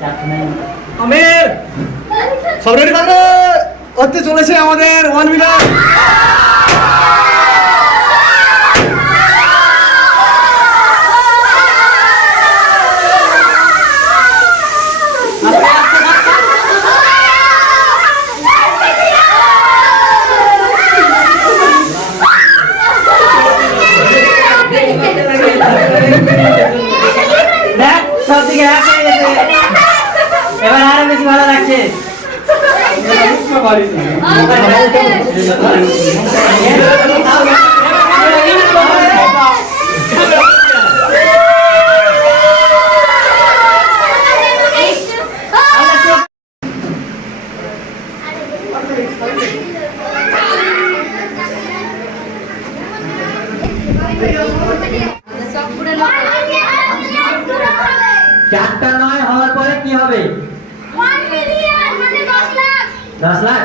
আমির সব রেডি থাকবে হতে চলেছে আমাদের ওয়ান মিলিয়ন দেখ সব দিকে এক হয়ে গেছে এবার আরও বেশি ভালো লাগছে চারটা নয় হওয়ার পরে কি হবে? দশ লাখ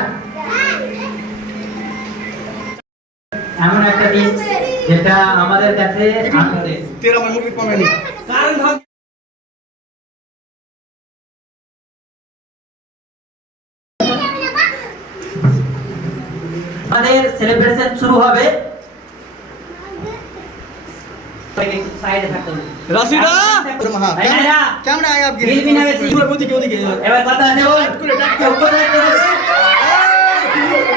এমন একটা দিন যেটা আমাদের কাছে আমাদের সেলিব্রেশন শুরু হবে। রাশিদা! হ্যাঁ, ক্যামেরা হ্যাঁ। আয় আপনি এবার কথা আছে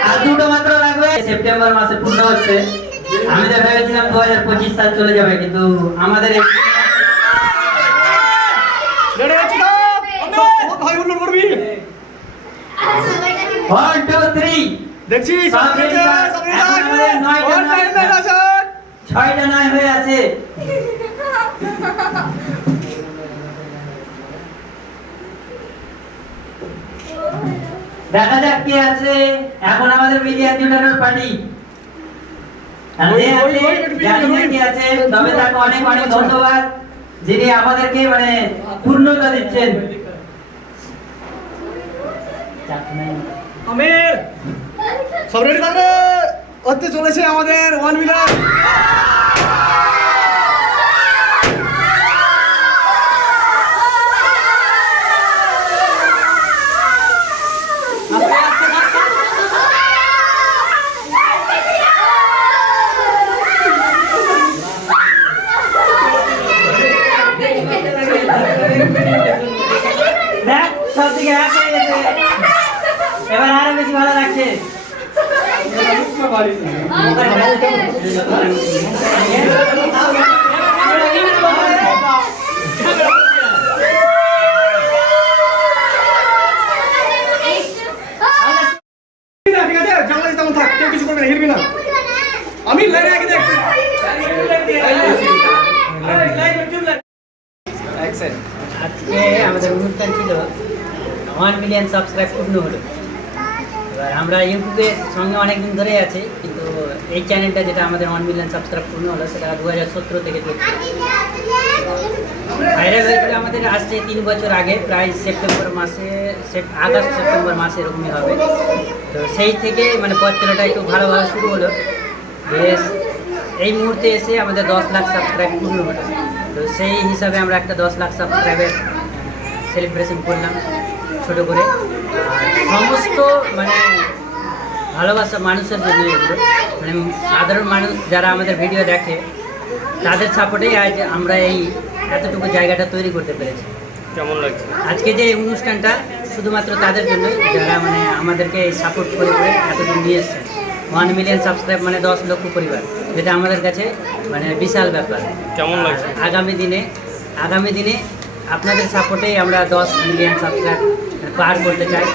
চোখ টাট করে। আর দুটো মাত্র লাগবে সেপ্টেম্বর মাসে পূর্ণ হচ্ছে আমি তো ভেবেছিলাম দু হাজার পঁচিশ সাল চলে যাবে কিন্তু আমাদের আছি One, two, three. দেখছি সব সব রেডি ready আছে, সব আছে। রেডি এখন আছে। আমাদের নয়টা One নয়। time nine আছে। ছয়টা নয় হয়ে আছে দেখা যাক কে আছে। এখন আমাদের মিলিয়ন জুটানোর পার্টি আর যে ওই, ওই, আছে, ওই, ওই, জানি না ওই, কে আছে, তবে তাকে অনেক অনেক ধন্যবাদ যিনি আমাদেরকে মানে পূর্ণতা দিচ্ছেন। আমির! সব রেডি থাকবে? হতে চলেছে আমাদের ওয়ান মিলিয়ন আমি লাইনে আগে দেখ আজকে আমাদের অনুষ্ঠান ছিল ওয়ান মিলিয়ন সাবস্ক্রাইব পূর্ণ হলো এবার আমরা ইউটিউবের সঙ্গে অনেক দিন ধরেই আছি, কিন্তু এই চ্যানেলটা যেটা আমাদের ওয়ান মিলিয়ন সাবস্ক্রাইব পূর্ণ হলো, সেটা দু হাজার সতেরো থেকে চলছে। ভাইরাল হয়েছিল আমাদের আসছে তিন বছর আগে, প্রায় সেপ্টেম্বর মাসে আগস্ট সেপ্টেম্বর মাসে এরকমই হবে। তো সেই থেকে মানে পথ চলাটা একটু ভালোভাবে শুরু হলো। বেশ, এই মুহূর্তে এসে আমাদের দশ লাখ সাবস্ক্রাইব পূর্ণ হলো। তো সেই হিসাবে আমরা একটা দশ লাখ সাবস্ক্রাইবের সেলিব্রেশন করলাম, ছোটো করে। সমস্ত মানে ভালোবাসা মানুষের জন্য এগুলো। মানে সাধারণ মানুষ যারা আমাদের ভিডিও দেখে তাদের সাপোর্টেই আজ আমরা এই এতটুকু জায়গাটা তৈরি করতে পেরেছি। কেমন লাগছে? আজকে যে অনুষ্ঠানটা শুধুমাত্র তাদের জন্যই যারা মানে আমাদেরকে সাপোর্ট করে করে এতদিন নিয়ে এসছেন ওয়ান মিলিয়ন সাবস্ক্রাইব মানে দশ লক্ষ পরিবার যেটা আমাদের কাছে মানে বিশাল ব্যাপার। কেমন লাগছে? আগামী দিনে আগামী দিনে আপনাদের সাপোর্টেই আমরা দশ মিলিয়ন সাবস্ক্রাইব পার করতে চাই।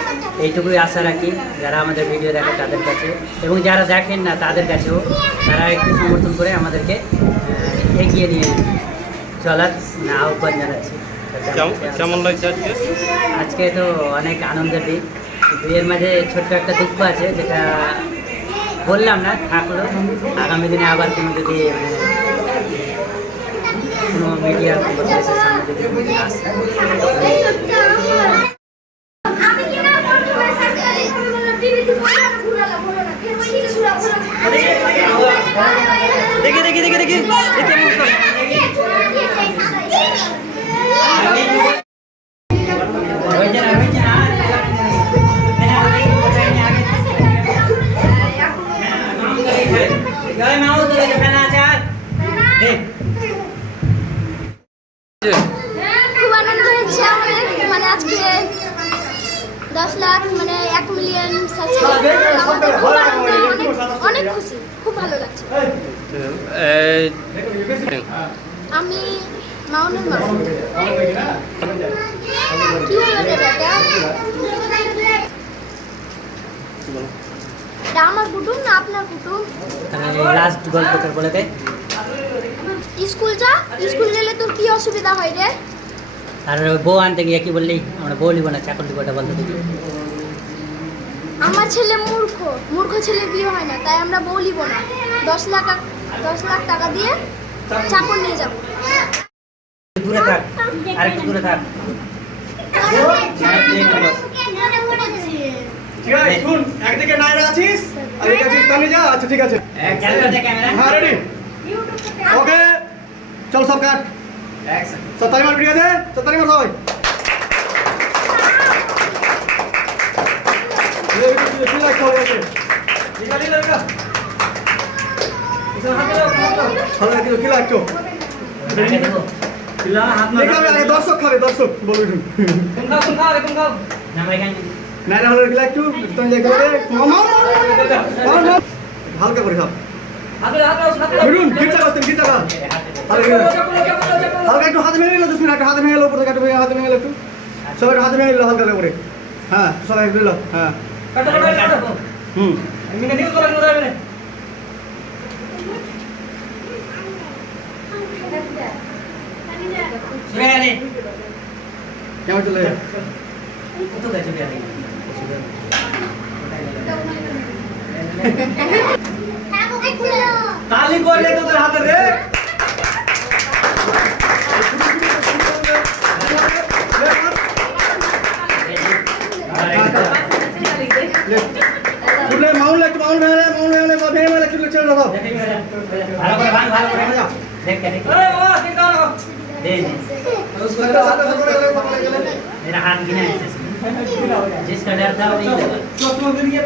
এইটুকুই আশা রাখি যারা আমাদের ভিডিও দেখে তাদের কাছে। এবং যারা দেখেন না তাদের কাছেও তারা একটু সমর্থন করে আমাদেরকে এগিয়ে নিয়ে চলার আহ্বান জানাচ্ছি। কেমন লাগছে আজকে? তো অনেক আনন্দের দিন। এর মাঝে ছোট্ট একটা দুঃখ আছে যেটা বললাম না থাকল। আগামী দিনে আবার কোনো যদি মানে, কোনো মিডিয়ার সামনে যদি আসে দশ লাখ মানে এক মিলিয়ন সাবস্ক্রাইবার আমাদের খুব আনন্দ অনেক অনেক খুশি খুব ভালো লাগছে। আমি মাউনের মা। কি হলো এটা আমার কুটুম না আপনার কুটুম? লাস্ট গল্পটা বলে দে স্কুল যা স্কুল গেলে তোর কি অসুবিধা হয় রে? আর বউ আনতে গিয়ে কি বললি? আমরা বউ নিব না চাকর দিব ওটা বলতে দিবি। আমার ছেলে মূর্খ মূর্খ ছেলে বিয়ে হয় না তাই আমরা বউ বলিব না। দশ লাখ দশ লাখ টাকা দিয়ে চাকর নিয়ে যাব। দূরে থাক আর একটু দূরে থাক। ঠিক আছে শুন একদিকে নায়রা আছিস আর এদিকে আছিস তানি যা আচ্ছা ঠিক আছে। Camera camera. হ্যাঁ রেডি ওকে চল সব কাট। সত্তারি মার ভিডিও দে সত্তারি মার সবাই দর্শক দর্শক বলবি না না হলো গিলা একটু তুমি যাই করে হালকা করে খাও হাতে হাতে হালকা একটু হাতে ভেঙে গেল দুশ মিনিট হাতে ভেঙে গেল উপরে একটু হাতে ভেঙে গেল একটু। সবাই একটু হাতে ভেঙে গেল হালকা করে হ্যাঁ সবাই দিল হ্যাঁ। হুম। কেমন চলে তালি করলে তোদের হাতে রে চুলে মাউন লাগতো মাউন ভেঙে মাউন ভেঙে ভেঙে ভেঙে চুলে ছেড়ে দাও ভালো করে ভাঙ ভালো করে দেখ দেখ দে দে मेरा हाथ गिना है जिसका डर था वही लगा চশমা দিয়ে